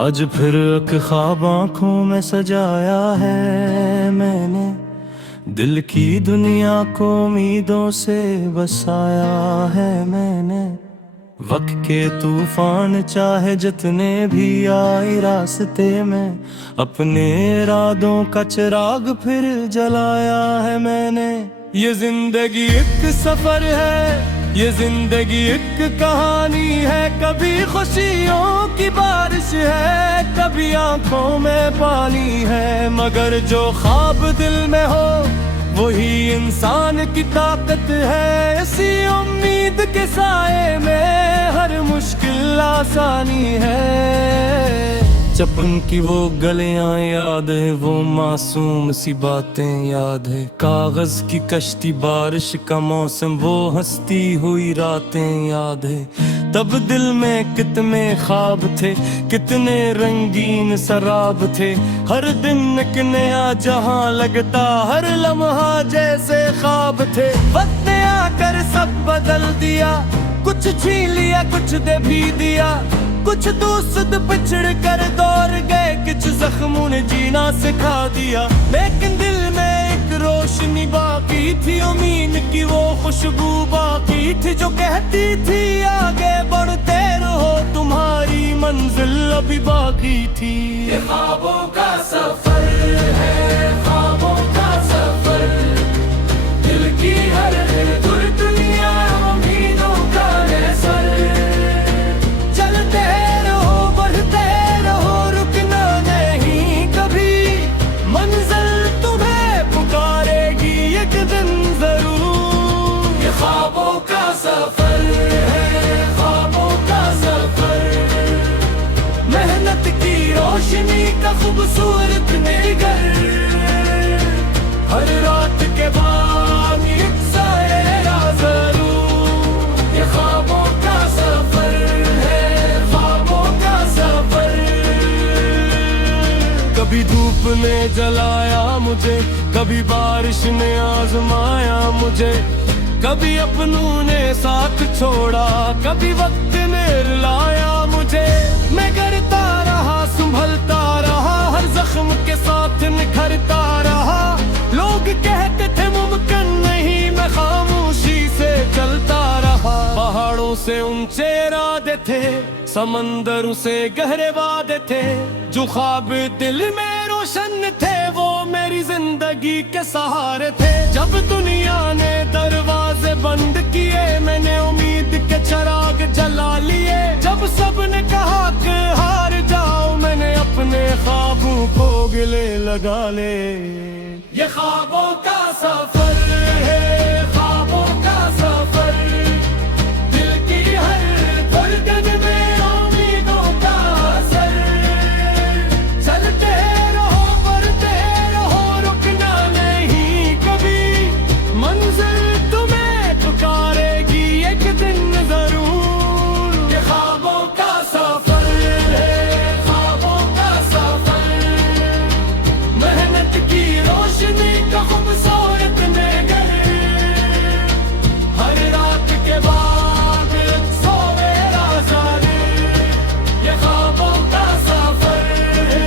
आज फिर एक ख्वाब आँखों में सजाया है मैंने, दिल की दुनिया को उम्मीदों से बसाया है मैंने। वक्त के तूफान चाहे जितने भी आए रास्ते में, अपने इरादों का चिराग फिर जलाया है मैंने। ये जिंदगी एक सफर है, ये जिंदगी एक कहानी है, कभी खुशियों की बारिश है, कभी आंखों में पानी है। मगर जो ख्वाब दिल में हो वही इंसान की ताकत है। इसी उम्मीद के साए में हर मुश्किल आसानी है। बचपन की वो गलियां याद है, वो मासूम सी बातें याद है, कागज की कश्ती, बारिश का मौसम, वो हंसती हुई रातें याद है। तब दिल में कितने ख्वाब थे, कितने रंगीन शराब थे। हर दिन एक नया जहां लगता, हर लम्हा जैसे ख्वाब थे। वक्त ने आकर सब बदल दिया, कुछ छीन लिया कुछ दे भी दिया। कुछ दोस्त पिछड़ कर दौड़ गए, कुछ जख्मों ने जीना सिखा दिया। लेकिन दिल में एक रोशनी बाकी थी, उम्मीद की वो खुशबू बाकी थी, जो कहती थी आगे बढ़ते रहो, तुम्हारी मंजिल अभी बाकी थी। ये ख्वाबों का सफर है, ख्वाबों का सफर, दिल की हर दूर दुनिया उम्मीदों का है सर। रोशनी का खूबसूरत निगर, हर रात के बाद एक साया जरूर। ये ख्वाबों का सफर है, ख्वाबों का सफर। कभी धूप ने जलाया मुझे, कभी बारिश ने आजमाया मुझे, कभी अपनों ने साथ छोड़ा, कभी वक्त ने रुलाया मुझे। मैं करता रहा, संभलता रहा, हर जख्म के साथ निखरता रहा। लोग कहते थे मुमकिन नहीं, मैं खामोशी से चलता रहा। पहाड़ों से ऊंचे इरादे थे, समंदरों से गहरे वादे थे, जो ख्वाब दिल में रोशन थे वो मेरी जिंदगी के सहारे थे। जब दुनिया ने दरवाजे बंद किए, मैंने उम्मीद के चिराग जला लिए। जब सबने कहा कि हार जाओ, मैंने अपने ख्वाबों को गले लगा ले। ये ख्वाबों का सफर है, ख्वाबों का सफर, दिल की हर धड़कन में उम्मीदों का असर। चलते रहो, बढ़ते रहो, रुकना नहीं कभी, मंजिल तुम्हें पुकारेगी एक दिन जरूर। ये ख्वाबों का सफर है, ख्वाबों का सफर, मेहनत की रोशनी का खूबसूरत नगर, हर रात के बाद सवेरा जागे। ये ख्वाबों का सफर है,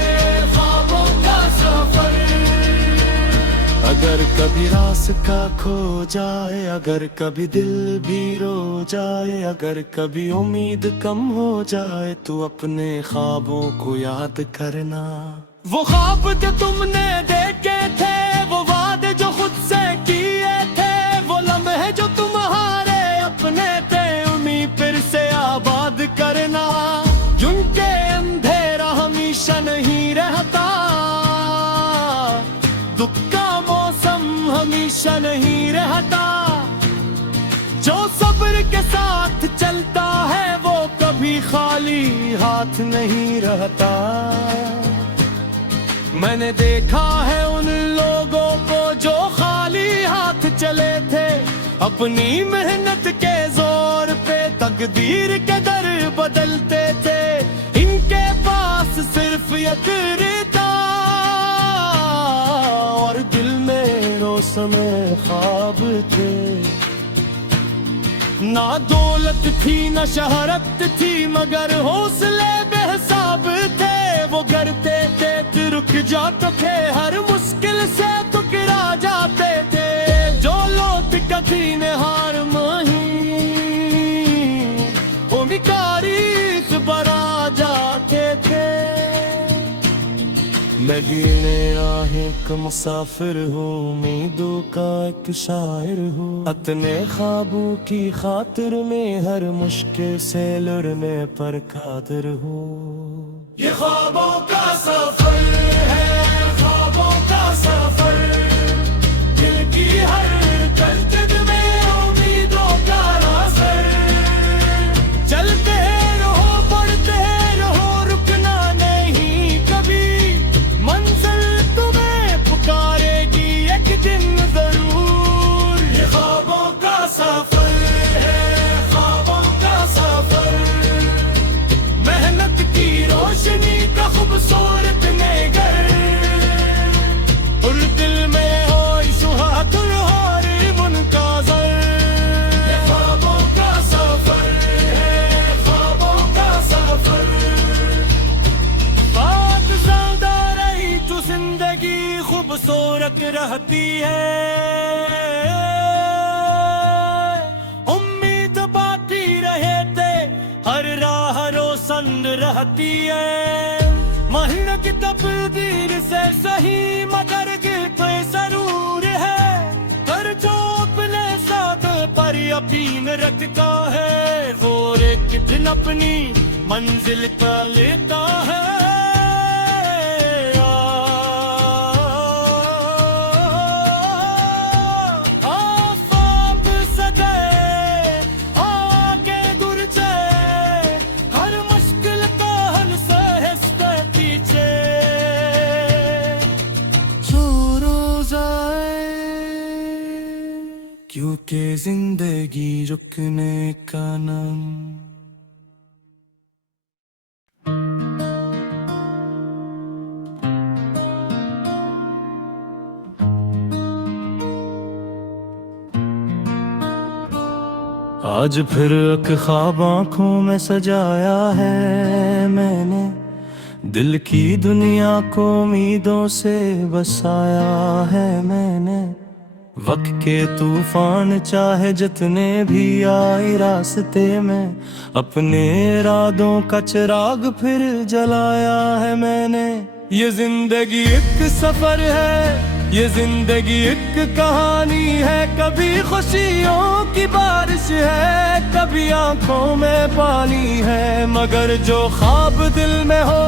ख्वाबों का सफर। अगर कभी रास्ता खो जाए, अगर कभी दिल भी रो जाए, अगर कभी उम्मीद कम हो जाए, तो अपने ख्वाबों को याद करना। वो ख्वाब जो तुमने देखे थे, वो वादे जो खुद से किए थे, वो लम्हे जो तुम्हारे अपने थे, उन्हीं फिर से आबाद करना। जिनके अंधेरा हमेशा नहीं रहता, दुख का मौसम हमेशा नहीं रहता। जो सब्र के साथ चलता है, वो कभी खाली हाथ नहीं रहता। मैंने देखा है उन लोगों को जो खाली हाथ चले थे, अपनी मेहनत के जोर पे तकदीर के दर बदलते थे। इनके पास सिर्फ एक रिता और दिल में रोशन ख्वाब थे। ना दौलत थी ना शहरत थी, मगर हौसले बेहिसाब थे। करते थे, रुक जाते थे, हर मुश्किल से टुकरा जाते थे। जो लोग कभी ने हार माही, वो तारीख बना जाते थे। मैं गिने राहें का मुसाफिर हूँ, उम्मीदों का एक शायर हूँ। अपने ख्वाबों की खातिर में हर मुश्किल से लड़ने पर कादिर हूँ। ये ख्वाबों का सफर है, ख्वाबों का सफर, दिल की हर धड़कन में उम्मीदों का असर। चलते रहो, बढ़ते रहो, रुकना नहीं कभी, मंजिल तुम्हें पुकारेगी एक दिन जरूर। ये ख्वाबों का सफर है, ख्वाबों का सफर, मेहनत की रोशनी का खूबसूरत नगर, और दिल में हो सुहाग हर मुनकाज़र। ये ख्वाबों का सफर है, ख्वाबों का सफर, बात ज़्यादा रही तो जिंदगी खूबसूरत रहती है। उम्मीद बाकी रहे थे, हर राह रोशन रहती है। मेहनत की तकदीर से सही मगर गिरते जरूर है, कर जो अपने साथ पर यकीन रखता है, और एक दिन अपनी मंजिल का लेता है। क्योंकि जिंदगी रुकने का नाम। आज फिर एक ख्वाब आँखों में सजाया है मैंने, दिल की दुनिया को उम्मीदों से बसाया है मैंने। वक्त के तूफान चाहे जितने भी आए रास्ते में, अपने इरादों का चिराग फिर जलाया है मैंने। ये जिंदगी एक सफर है, ये जिंदगी एक कहानी है, कभी खुशियों की बारिश है, कभी आंखों में पानी है। मगर जो ख्वाब दिल में हो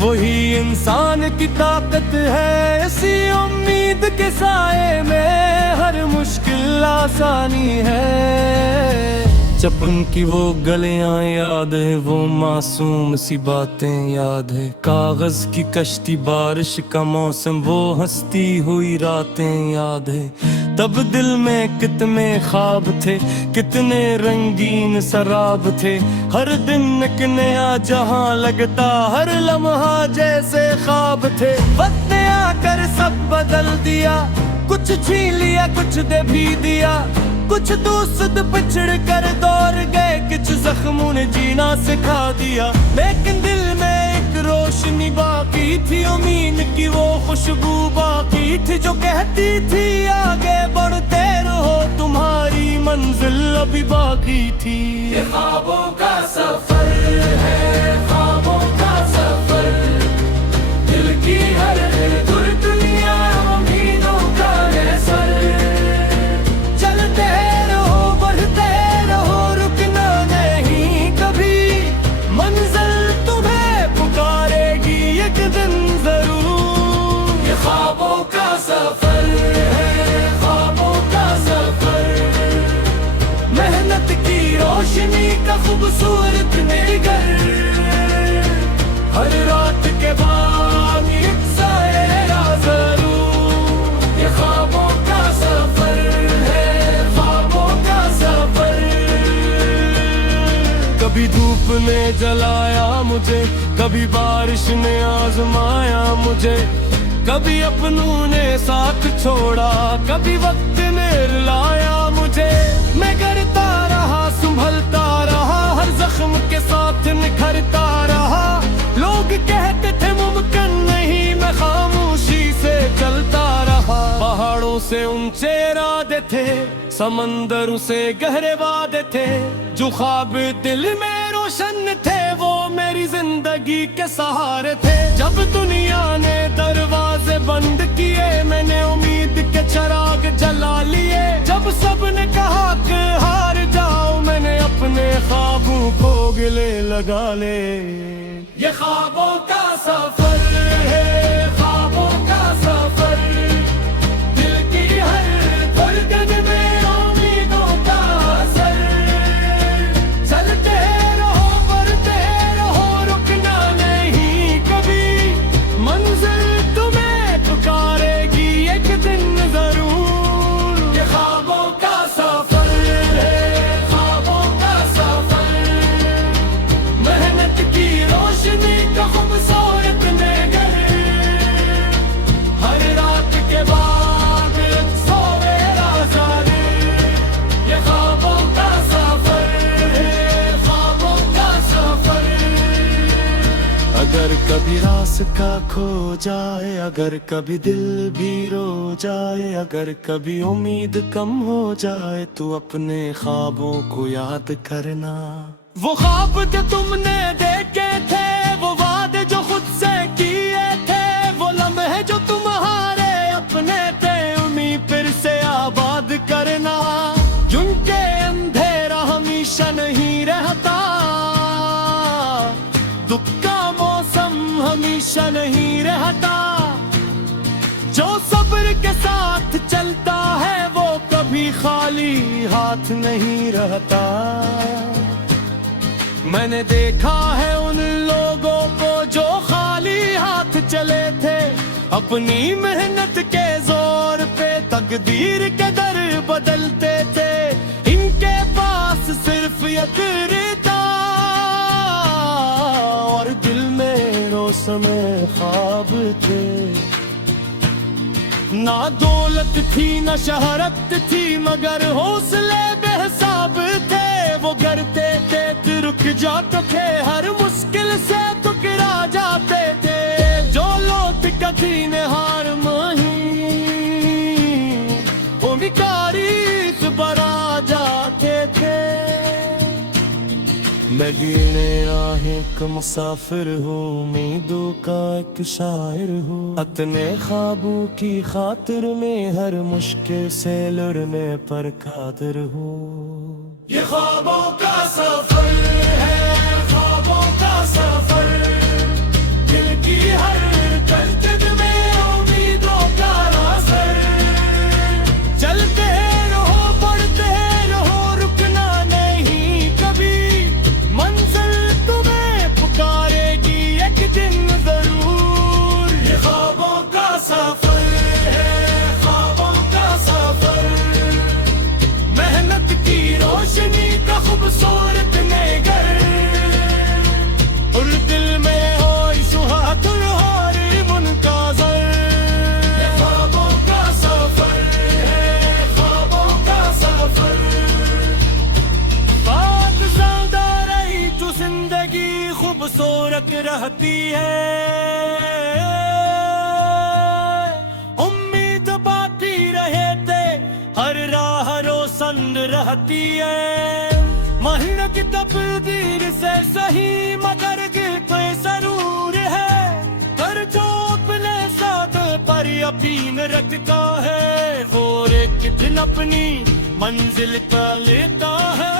वही इंसान की ताकत है। इसी उम्मीद के साए में हर मुश्किल आसानी है। जब उनकी वो गलियां याद है, वो मासूम सी बातें याद है, कागज की कश्ती, बारिश का मौसम, वो हंसती हुई रातें याद है। तब दिल में कितने ख्वाब थे, कितने रंगीन शराब थे, हर दिन एक नया जहां लगता, हर लम्हा जैसे ख्वाब थे। वक्त ने आकर सब बदल दिया, कुछ छीन लिया कुछ दे भी दिया, कुछ दोस्त पिछड़ कर दौड़ गए, कुछ जख्मों ने जीना सिखा दिया। लेकिन दिल में एक रोशनी बाकी थी, उम्मीद की वो खुशबू बाकी थी, जो कहती थी आगे बढ़ते रहो तुम्हारी मंजिल अभी बाकी थी। ये ख्वाबों का सफर है, ख्वाबों का सफर, दिल की हर दूर दुनिया उम्मीदों का सर। चलते रहो, बढ़ते रहो, रुकना नहीं कभी, मंजिल तुम्हें पुकारेगी एक दिन जरूर। ये ख्वाबों का सफर है, ख्वाबों का सफर, मेहनत की रोशनी का खूबसूरत निगर, हर रात के बाद एक साया जरूर। ये ख्वाबों का सफर है, ख्वाबों का सफर। कभी धूप ने जलाया मुझे, कभी बारिश ने आजमाया मुझे, कभी अपनों ने साथ छोड़ा, कभी वक्त ने रुलाया मुझे। मैं करता रहा, संभलता रहा, हर जख्म के साथ निखरता रहा। लोग कहते थे मुमकिन से ऊंचे इरादे थे, समंदरों से गहरे वादे थे। जो ख्वाब दिल में रोशन थे, वो मेरी जिंदगी के सहारे थे। जब दुनिया ने दरवाजे बंद किए, मैंने उम्मीद के चिराग जला लिए। जब सबने कहा कि हार जाओ, मैंने अपने ख्वाबों को गले लगा ले। ये ख्वाबों का सफर है, ख्वाबों का सफर। दिल की हर धड़कन में उम्मीदों का असर। चलते रहो, बढ़ते रहो, रुकना नहीं कभी। मंजिल तुम्हें पुकारेगी एक दिन जरूर। ये ख्वाबों का सफर है, ख्वाबों का सफर। मेहनत की रोशनी का खूबसूरत नगर। हर रात के बाद सवेरा जागे। ये ख्वाबों का सफर है, ख्वाबों का सफर। अगर कभी रास्ता खो जाए, अगर कभी दिल भी रो जाए, अगर कभी उम्मीद कम हो जाए, तो अपने ख्वाबों को याद करना। वो ख्वाब जो तुमने देखे थे, वो वादे जो खुद से किए थे, वो लम्हे जो तुम्हारे अपने थे, उन्हीं फिर से आबाद करना। जिनके अंधेरा हमेशा नहीं रहता, दुख का मौसम हमेशा नहीं रहता। जो सब्र के साथ चलता है, वो कभी खाली हाथ नहीं रहता। मैंने देखा है उन लोगों को जो खाली हाथ चले थे, अपनी मेहनत के जोर पे तकदीर के दर बदलते थे। इनके पास सिर्फ यकीरता और दिल में रोशन ख्वाब थे। ना दौलत थी ना शहरत थी, मगर हौसले बेहिसाब थे। वो करते थे तो रुक जाते थे, हर मुश्किल से टकरा जाते थे। जो लोग कभी ने हार माही, उनकी तारीफ बना जाते थे। मैं गिरने राहें का मुसाफिर हूँ, उम्मीदों का एक शायर हूँ। अपने ख्वाबों की खातिर में हर मुश्किल से लड़ने पर कादिर हूँ। ये ख्वाबों का सफर है, ख्वाबों का सफर। दिल की हर धड़कन में उम्मीदों का असर। चलते रहो, बढ़ते रहो, रुकना नहीं कभी। मंजिल तुम्हें पुकारेगी एक दिन जरूर। ये ख्वाबों का सफर है, ख्वाबों का सफर। मेहनत की रोशनी का खूबसूरत नगर। और दिल में हो सुहाग और मुनकाज़र। ये ख्वाबों का सफर है, ख्वाबों का सफर। बात ज़्यादा रही तो जिंदगी खूबसूरत रहती है। उम्मीद बाकी रहे थे, हर राह रोशन रहती है। मेहनत तकदीर से सही, मगर गिरते जरूर है। कर जो अपने साथ पर यकीन रखता है, और एक दिन अपनी मंजिल का लेता है।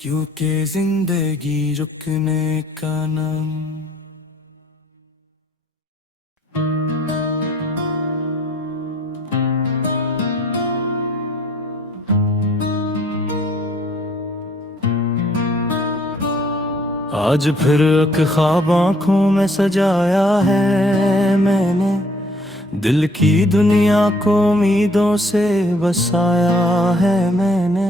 क्योंकि जिंदगी रुकने का नाम। आज फिर एक ख्वाब आँखों में सजाया है मैंने। दिल की दुनिया को उम्मीदों से बसाया है मैंने।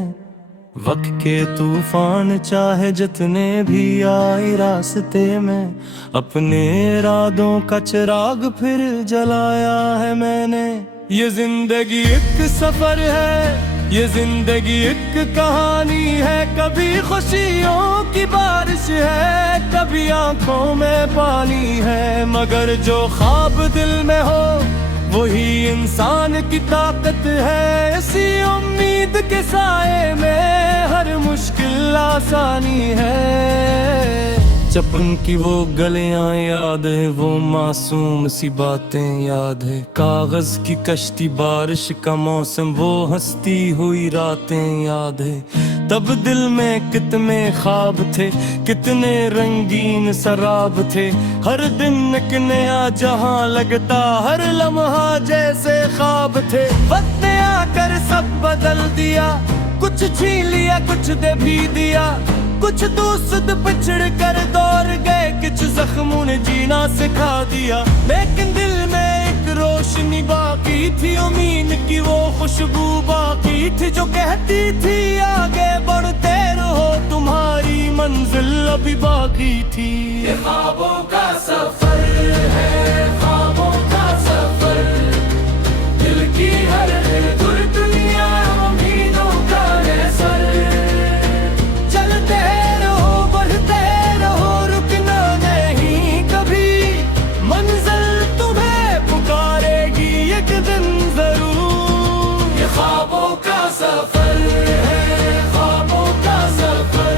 वक्त के तूफान चाहे जितने भी आए रास्ते में, अपने इरादों का चिराग फिर जलाया है मैंने। ये जिंदगी एक सफर है, ये जिंदगी एक कहानी है, कभी खुशियों की बारिश है, कभी आंखों में पानी है, मगर जो ख्वाब दिल में हो वही इंसान की ताकत है। इसी उम्मीद के साए में हर मुश्किल आसानी है। चपन की वो गलियां याद है, वो मासूम सी बातें याद है, कागज की कश्ती, बारिश का मौसम, वो हंसती हुई रातें याद है। तब दिल में कितने ख्वाब थे, कितने रंगीन शराब थे, हर दिन एक नया जहां लगता, हर लम्हा जैसे ख्वाब थे। वक्त ने आकर सब बदल दिया, कुछ छीन लिया कुछ दे भी दिया, कुछ दोस्त पिछड़ कर दौड़ गए, कुछ जख्मों ने जीना सिखा दिया। लेकिन दिल में एक रोशनी बाकी थी, उम्मीद की वो खुशबू बाकी थी, जो कहती थी आगे बढ़ते रहो तुम्हारी मंजिल अभी बाकी थी। ये ख्वाबों का सफर है, ख्वाबों का सफर, दिल की हर दूर दुनिया उम्मीदों का है सर। चलते रहो बढ़ते रहो, रुकना नहीं कभी, मंजिल तुम्हें पुकारेगी एक दिन जरूर। ये ख्वाबों का सफर है, ख्वाबों का सफर,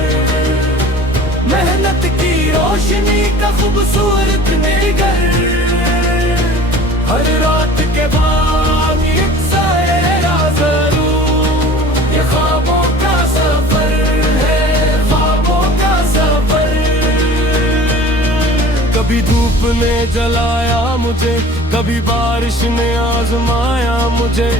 मेहनत की रोशनी का खूबसूरत निगर, हर रात के बाद एक साया जरूर। ये ख्वाबों का सफर है, ख्वाबों का सफर। कभी धूप ने जलाया मुझे, कभी बारिश ने आजमाया मुझे,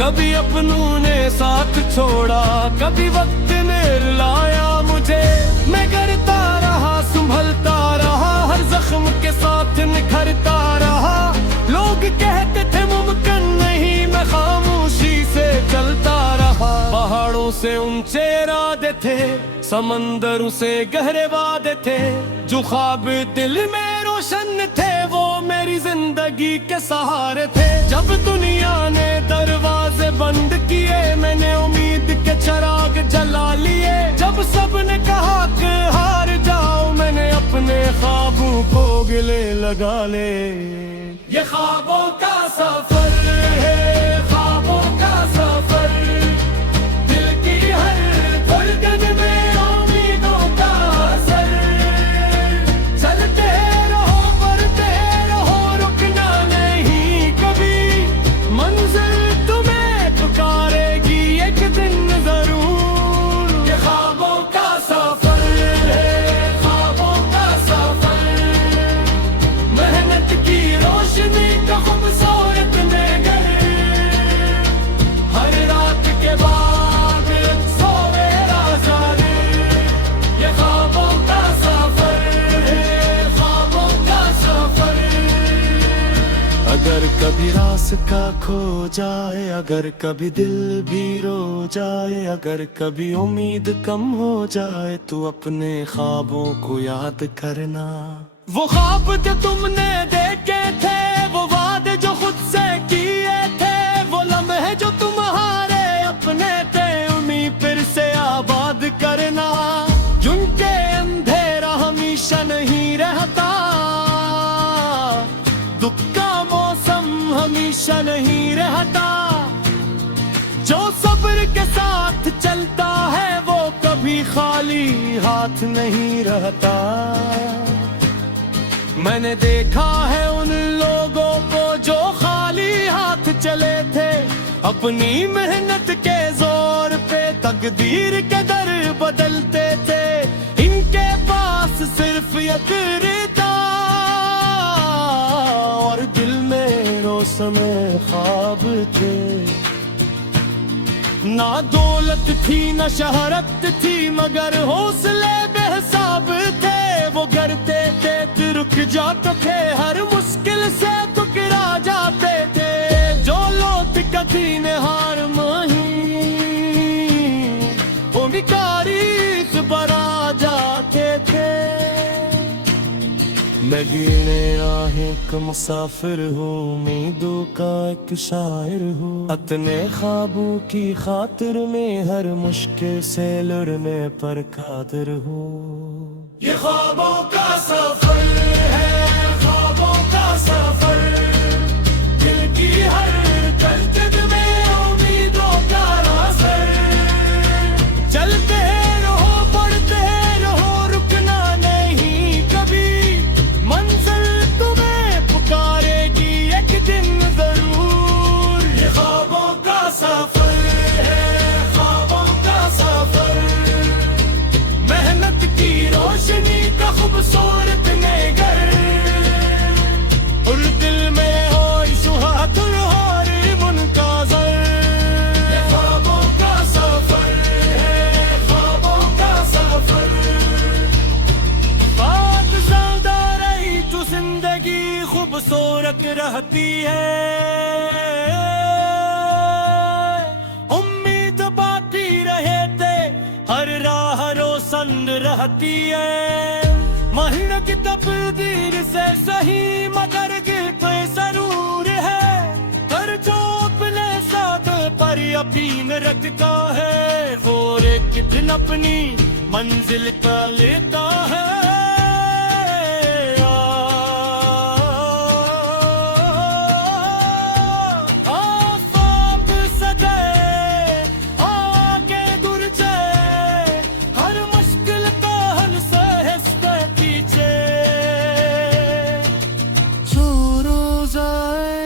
कभी अपनों ने साथ छोड़ा, कभी वक्त ने रुलाया मुझे। मैं करता रहा, संभलता रहा, हर जख्म के साथ निखरता रहा। लोग कहते थे मुमकिन नहीं, मैं खामोशी से चलता रहा। पहाड़ों से ऊंचे इरादे थे, समंदरों से गहरे वादे थे, जो ख्वाब दिल में रोशन थे वो मेरी जिंदगी के सहारे थे। जब दुनिया ने दरवाजे बंद किए, मैंने उम्मीद के चिराग जला लिए। जब सबने कहा कि हार जाओ, मैंने अपने ख्वाबों को गले लगा ले। ये ख्वाबों का सफर है, ख्वाबों का सफर, दिल की हर धड़कन में उम्मीदों का असर। चलते रहो बढ़ते रहो, रुकना नहीं कभी, मंजिल तुम्हें पुकारेगी एक दिन जरूर। ये ख्वाबों का सफर है, ख्वाबों का सफर, मेहनत की रोशनी का खूबसूरत नगर, हर रात के बाद सवेरा जागे। ये ख्वाबों का सफर है, ख्वाबों का सफर। अगर कभी रास्ता खो जाए, अगर कभी दिल भी रो जाए, अगर कभी उम्मीद कम हो जाए, तो अपने ख्वाबों को याद करना। वो ख्वाब जो तुमने देखे थे, वो वादे जो खुद से किए थे, वो लम्हे जो तुम्हारे अपने थे, उन्हीं फिर से आबाद करना। जिनके अंधेरा हमेशा नहीं रहता, दुख का मौसम हमेशा नहीं रहता, जो सब्र के साथ चलता है वो कभी खाली हाथ नहीं रहता। मैंने देखा है उन लोगों को जो खाली हाथ चले थे, अपनी मेहनत के जोर पे तकदीर के दर बदलते थे। इनके पास सिर्फ यकीरता और दिल में रोशन ख्वाब थे। ना दौलत थी ना शहरत थी, मगर हौसले बेहिसाब थे। वो करते थे तो रुक जाते थे, हर मुश्किल से टकरा जाते थे। जो लोग कभी ने हार माही, मैं गिने राहें का मुसाफिर हूँ, उम्मीदों का एक शायर हूँ। अपने ख्वाबों की खातिर में हर मुश्किल से लड़ने पर कादिर हूँ। ये ख्वाबों का सफर है, ख्वाबों का सफर, दिल की हर धड़कन में उम्मीदों का असर। चलते रहो, बढ़ते रहो, रुकना नहीं कभी, मंजिल तुम्हें पुकारेगी एक दिन जरूर। ये ख्वाबों का सफर है, ख्वाबों का सफर, मेहनत की रोशनी का खूबसूरत नगर, और दिल में हो सुहागुल और मुनकाज़र। ये ख्वाबों का सफर है, ख्वाबों का सफर, बात ज़्यादा रही तो जिंदगी खूबसूरत रहती है। उम्मीद बाकी रहे थे, हर राह रोशन रहती है। मेहनत की तकदीर से सही मगर गिरते जरूर है, हर जो अपने साथ पर यकीन रखता है, और एक दिन अपनी मंजिल का लेता है। आफाक सजाए, आगे गुरजे, हर मुश्किल का हल सहजते पीछे छोड़ो जाए,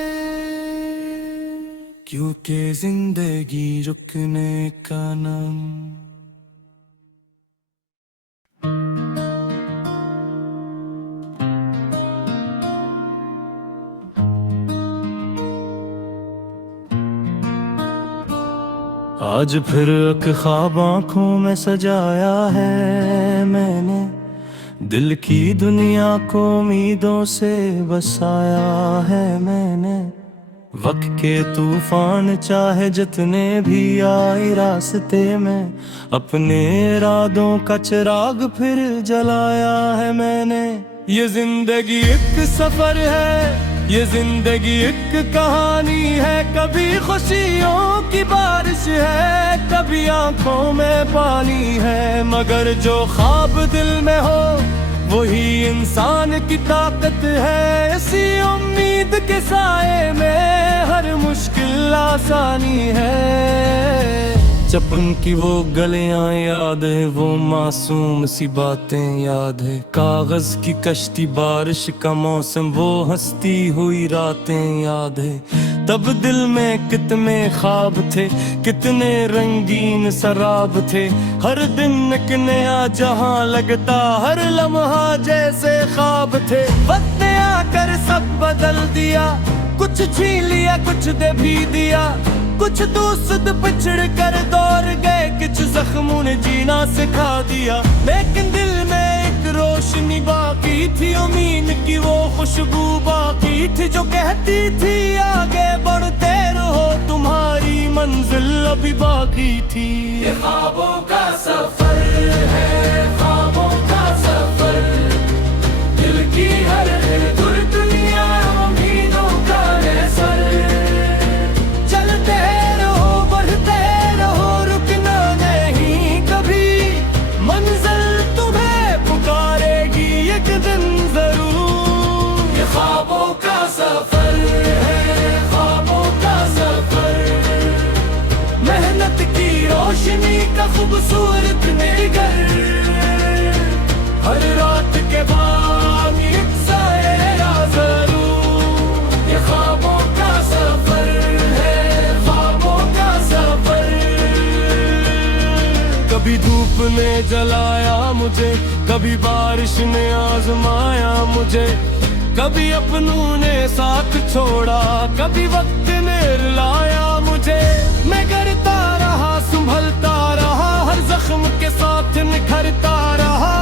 क्योंकि जिंदगी रुकने का नाम। आज फिर एक ख्वाब आँखों में सजाया है मैंने, दिल की दुनिया को उम्मीदों से बसाया है मैंने। वक्त के तूफान चाहे जितने भी आए रास्ते में, अपने इरादों का चिराग फिर जलाया है मैंने। ये जिंदगी एक सफर है, ये जिंदगी एक कहानी है, कभी खुशियों की बारिश है, कभी आंखों में पानी है, मगर जो ख्वाब दिल में हो वही इंसान की ताकत है। इसी उम्मीद के साए में हर मुश्किल आसानी है। बचपन की वो गलियां याद है, वो मासूम सी बातें याद है, कागज की कश्ती, बारिश का मौसम, वो हंसती हुई रातें याद है। तब दिल में कितने ख्वाब थे, कितने रंगीन शराब थे, हर दिन एक नया जहां लगता, हर लम्हा जैसे ख्वाब थे। वक्त ने आकर सब बदल दिया, कुछ छीन लिया कुछ दे भी दिया, कुछ दोस्त पिछड़ कर दौड़ गए, कुछ जख्मों ने जीना सिखा दिया। लेकिन दिल में एक रोशनी बाकी थी, उम्मीद की वो खुशबू बाकी थी, जो कहती थी आगे बढ़ते रहो तुम्हारी मंजिल अभी बाकी थी। ये ख्वाबों का सफर है, ख्वाबों का सफर, दिल की हर दूर दुनिया उम्मीदों का सर। चलते रहो, बढ़ते रहो, रुकना नहीं कभी, मंजिल तुम्हें पुकारेगी एक दिन जरूर। ये ख्वाबों का सफर है, ख्वाबों का सफर, मेहनत की रोशनी का खूबसूरत निगर, हर रात के बाद एक साया जरूर। ये ख्वाबों का सफर है, ख्वाबों का सफर। कभी धूप ने जलाया मुझे, कभी बारिश ने आजमाया मुझे, कभी अपनों ने साथ छोड़ा, कभी वक्त ने रुलाया मुझे। मैं करता रहा, संभलता रहा, हर जख्म के साथ निखरता रहा।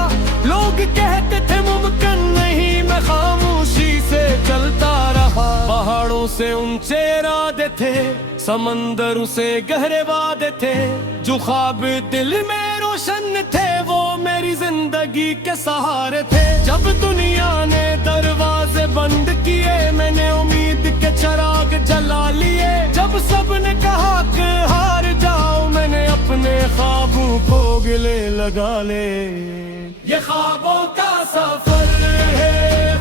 लोग कहते थे मुमकिन नहीं, मैं खामोशी से चलता रहा। पहाड़ों से ऊंचे इरादे इरादे थे, समंदर से गहरे वादे थे, जो ख्वाब दिल में रोशन थे वो मेरी जिंदगी के सहारे थे। जब दुनिया ने दरवाजे बंद किए, मैंने उम्मीद के चिराग जला लिए। जब सबने कहा कि हार जाओ, मैंने अपने ख्वाबों को गले लगा ले। ये ख्वाबों का सफर है,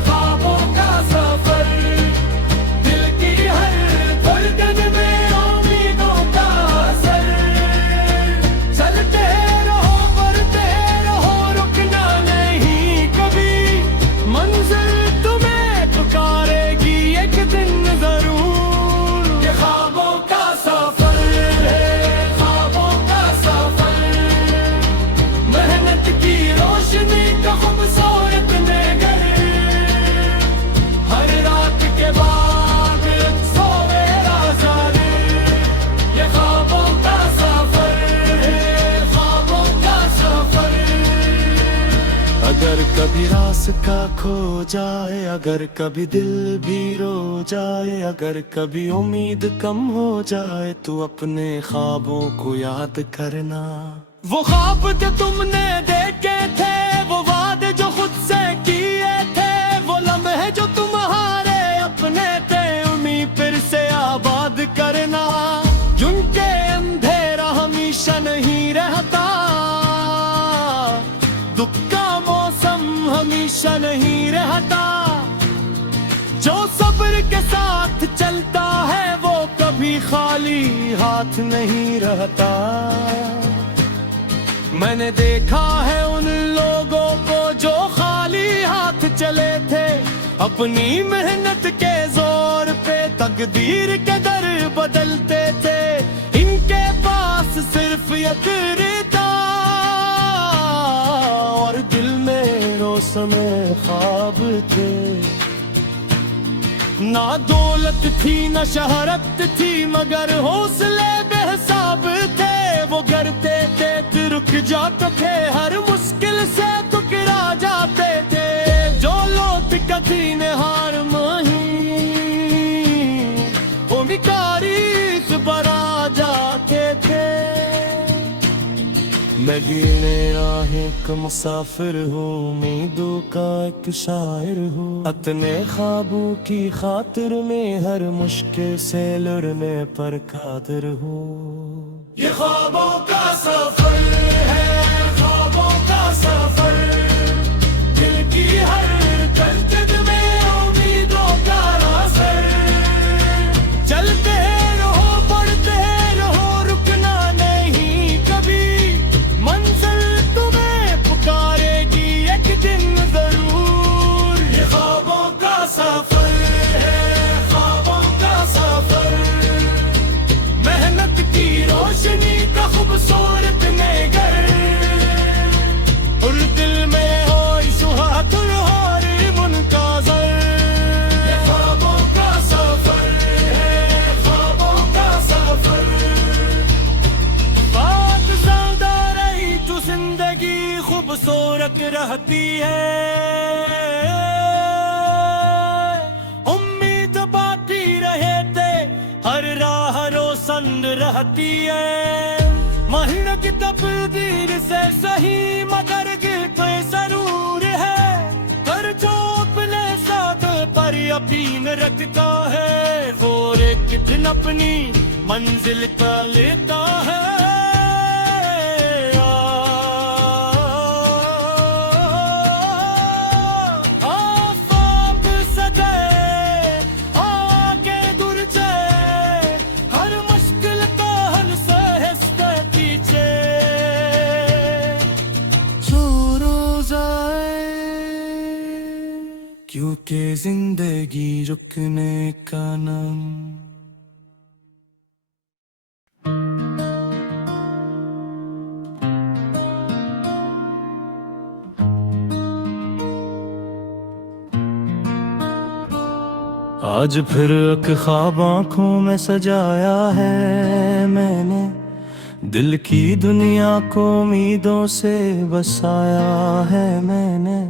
ख्वाबों का सफर, दिल की हर धड़कन में उम्मीदों का असर। चलते रहो, बढ़ते रहो, रुकना नहीं कभी, मंजिल तुम्हें पुकारेगी एक दिन जरूर। ये ख्वाबों का सफर है, ख्वाबों का सफर, मेहनत की रोशनी का खूबसूरत नगर, हर रात के बाद सोए राज़ाने। ये ख्वाबों का सफर है, ख्वाबों का सफर। अगर कभी रास्ता खो जाए, अगर कभी दिल भी रो जाए, अगर कभी उम्मीद कम हो जाए, तो अपने ख्वाबों को याद करना। वो ख्वाब जो तुमने देखे थे, वो वादे जो खुद से किए थे, वो लम्हे जो तुम्हारे अपने थे, उन्हीं फिर से आबाद करना। जिनके अंधेरा हमेशा नहीं रहता, दुख का मौसम हमेशा नहीं रहता, जो सब्र के साथ चलता है वो कभी खाली हाथ नहीं रहता। मैंने देखा है उन लोगों को जो खाली हाथ चले थे, अपनी मेहनत के जोर पे तकदीर के दर बदलते थे। इनके पास सिर्फ यकीरता और दिल में रोशन ख्वाब थे। ना दौलत थी ना शहरत थी, मगर हौसले बेहिसाब थे। वो करते थे तो रुक जाते थे, हर मुश्किल से टुकरा जाते थे। जो लोग कभी ने हार माही, वो तारीख बना जाते थे। मैं गिरने राहें का मुसाफिर हूँ, उम्मीदों का एक शायर हूँ, अपने ख्वाबों की खातिर में हर मुश्किल से लड़ने पर कादिर हूँ। ये ख्वाबों का सफर है, ख्वाबों का सफर, दिल की हर धड़कन में उम्मीदों का असर। चलते रहो, बढ़ते रहो, रुकना नहीं कभी, मंजिल तुम्हें पुकारेगी एक दिन जरूर। ये ख्वाबों का सफर है, ख्वाबों का सफर, मेहनत की रोशनी का खूबसूरत नगर, और दिल में हो सुहागुल हार मुनकाज़र। ये ख्वाबों का सफर है, ख्वाबों का सफर, बात ज़्यादा रही तो जिंदगी खूबसूरत रहती है। उम्मीद बाकी रहे थे, हर राह रोशन रहती है। महीने की तकदीर से सही, मगर गिरते जरूर है। हर जो अपने साथ पर यकीन रखता है, वो एक दिन अपनी मंजिल का लेता है। क्योंकि जिंदगी रुकने का नाम। आज फिर एक ख्वाब आँखों में सजाया है मैंने, दिल की दुनिया को उम्मीदों से बसाया है मैंने।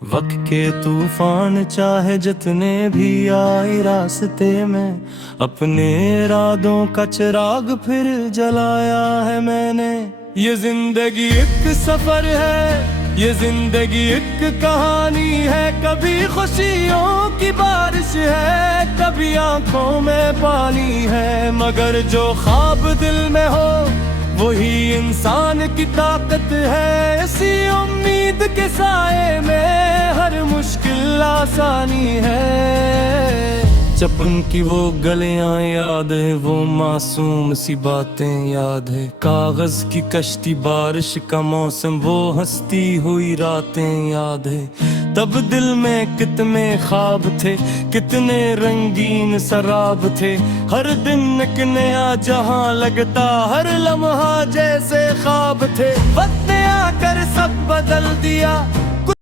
वक्त के तूफान चाहे जितने भी आए रास्ते में, अपने इरादों का चिराग फिर जलाया है मैंने। ये जिंदगी एक सफर है, ये जिंदगी एक कहानी है, कभी खुशियों की बारिश है, कभी आंखों में पानी है, मगर जो ख्वाब दिल में हो वही इंसान की ताकत है। इसी उम्मीद के साए में हर मुश्किल आसानी है। चपन की वो गलियां याद है, वो मासूम सी बातें याद है, कागज की कश्ती, बारिश का मौसम, वो हंसती हुई रातें याद है। तब दिल में कितने ख्वाब थे, कितने रंगीन शराब थे, हर दिन एक नया जहां लगता, हर लम्हा जैसे ख्वाब थे। वक्त ने आकर सब बदल दिया,